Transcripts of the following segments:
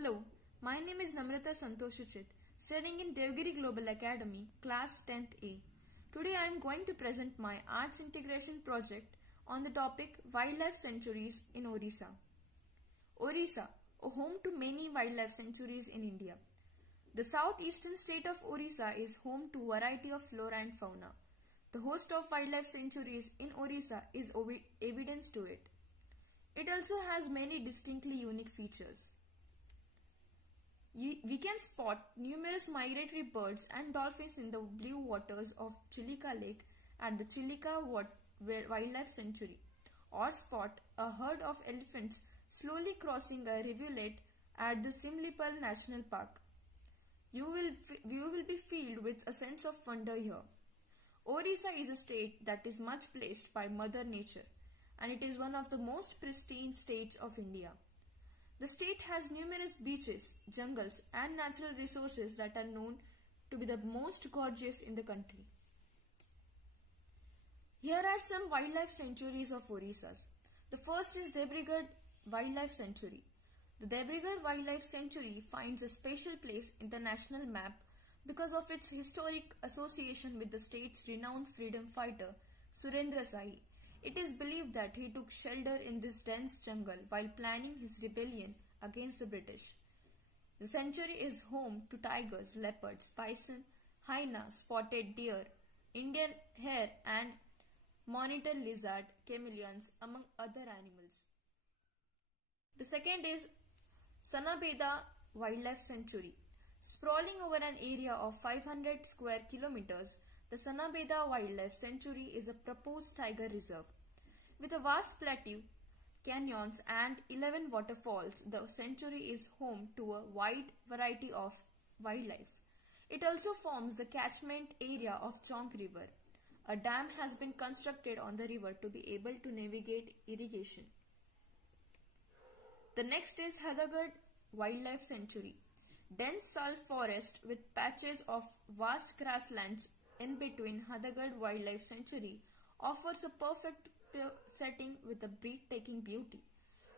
Hello, my name is Namrata Santoshuchit, studying in Devgiri Global Academy, class 10th A. Today I am going to present my arts integration project on the topic Wildlife Sanctuaries in Orissa. Orissa, a home to many wildlife sanctuaries in India. The southeastern state of Orissa is home to a variety of flora and fauna. The host of wildlife sanctuaries in Orissa is evidence to it. It also has many distinctly unique features. We can spot numerous migratory birds and dolphins in the blue waters of Chilika Lake at the Chilika Wildlife Sanctuary, or spot a herd of elephants slowly crossing a rivulet at the Simlipal National Park. You will be filled with a sense of wonder here. Orissa is a state that is much blessed by Mother Nature, and it is one of the most pristine states of India. The state has numerous beaches, jungles, and natural resources that are known to be the most gorgeous in the country. Here are some wildlife sanctuaries of Orissa. The first is Debrigad Wildlife Sanctuary. The Debrigad Wildlife Sanctuary finds a special place in the national map because of its historic association with the state's renowned freedom fighter Surendra Sahi. It is believed that he took shelter in this dense jungle while planning his rebellion against the British. The sanctuary is home to tigers, leopards, bison, hyena, spotted deer, Indian hare and monitor lizard, chameleons, among other animals. The second is Sanabeda Wildlife Sanctuary. Sprawling over an area of 500 square kilometers, the Sanabeda Wildlife Sanctuary is a proposed tiger reserve. With a vast plateau, canyons and 11 waterfalls, the sanctuary is home to a wide variety of wildlife. It also forms the catchment area of Chonk River. A dam has been constructed on the river to be able to navigate irrigation. The next is Hadagad Wildlife Sanctuary. Dense salt forest with patches of vast grasslands in between Hadagad Wildlife Sanctuary offers a perfect setting with a breathtaking beauty.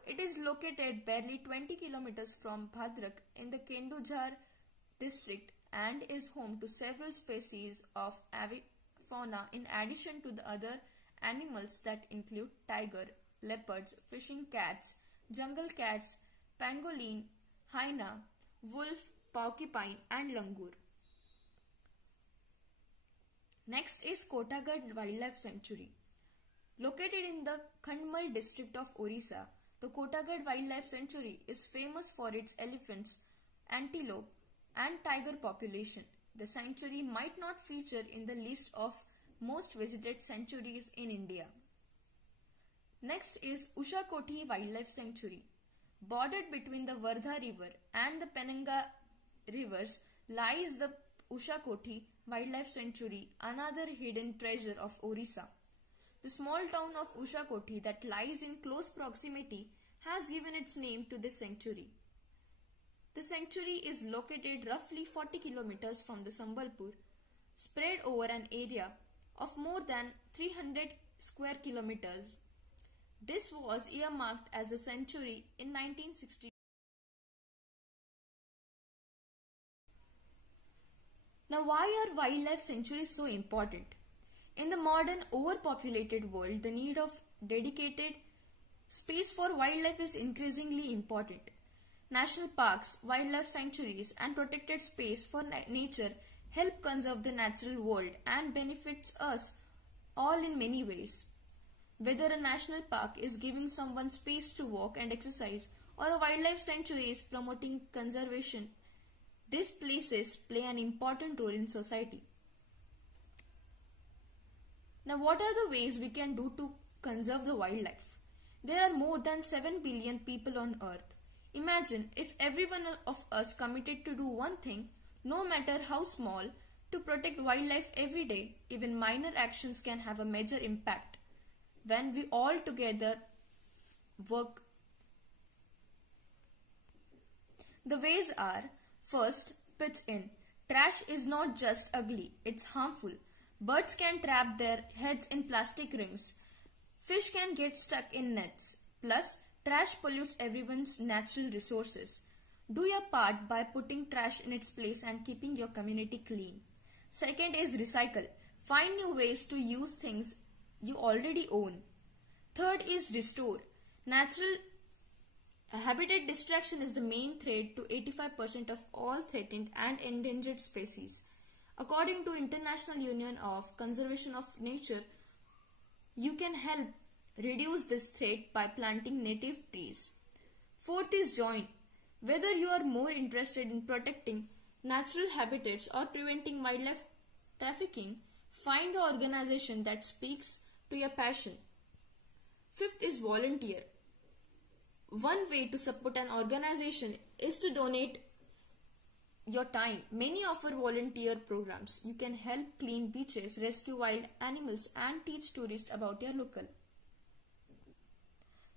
It is located barely 20 kilometers from Bhadrak in the Kendujhar district and is home to several species of avifauna in addition to the other animals that include tiger, leopards, fishing cats, jungle cats, pangolin, hyena, wolf, porcupine and langur. Next is Kotagad Wildlife Sanctuary. Located in the Khandmal district of Orissa, the Kotagad Wildlife Sanctuary is famous for its elephants, antelope and tiger population. The sanctuary might not feature in the list of most visited sanctuaries in India. Next is Usha Koti Wildlife Sanctuary. Bordered between the Vardha River and the Penanga rivers lies the Usha Koti Wildlife Sanctuary, another hidden treasure of Orissa. The small town of Usha Koti that lies in close proximity has given its name to this sanctuary. The sanctuary is located roughly 40 kilometers from the Sambalpur, spread over an area of more than 300 square kilometers. This was earmarked as a sanctuary in 1960. Now, why are wildlife sanctuaries so important? In the modern overpopulated world, the need of dedicated space for wildlife is increasingly important. National parks, wildlife sanctuaries and protected space for nature help conserve the natural world and benefits us all in many ways. Whether a national park is giving someone space to walk and exercise or a wildlife sanctuary is promoting conservation, these places play an important role in society. Now, what are the ways we can do to conserve the wildlife? There are more than 7 billion people on earth. Imagine if every one of us committed to do one thing, no matter how small, to protect wildlife every day. Even minor actions can have a major impact when we all together work. The ways are: first, pitch in. Trash is not just ugly, it's harmful. Birds can trap their heads in plastic rings. Fish can get stuck in nets. Plus, trash pollutes everyone's natural resources. Do your part by putting trash in its place and keeping your community clean. Second is recycle. Find new ways to use things you already own. Third is restore. Natural habitat destruction is the main threat to 85% of all threatened and endangered species. According to International Union of Conservation of Nature, you can help reduce this threat by planting native trees. Fourth is join. Whether you are more interested in protecting natural habitats or preventing wildlife trafficking, find the organization that speaks to your passion. Fifth is volunteer. One way to support an organization is to donate your time. Many offer volunteer programs. You can help clean beaches, rescue wild animals, and teach tourists about your local.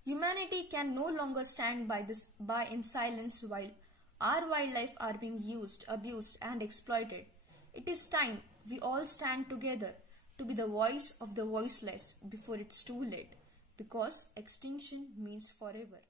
Humanity can no longer stand by in silence while our wildlife are being used, abused, and exploited. It is time we all stand together to be the voice of the voiceless before it's too late, because extinction means forever.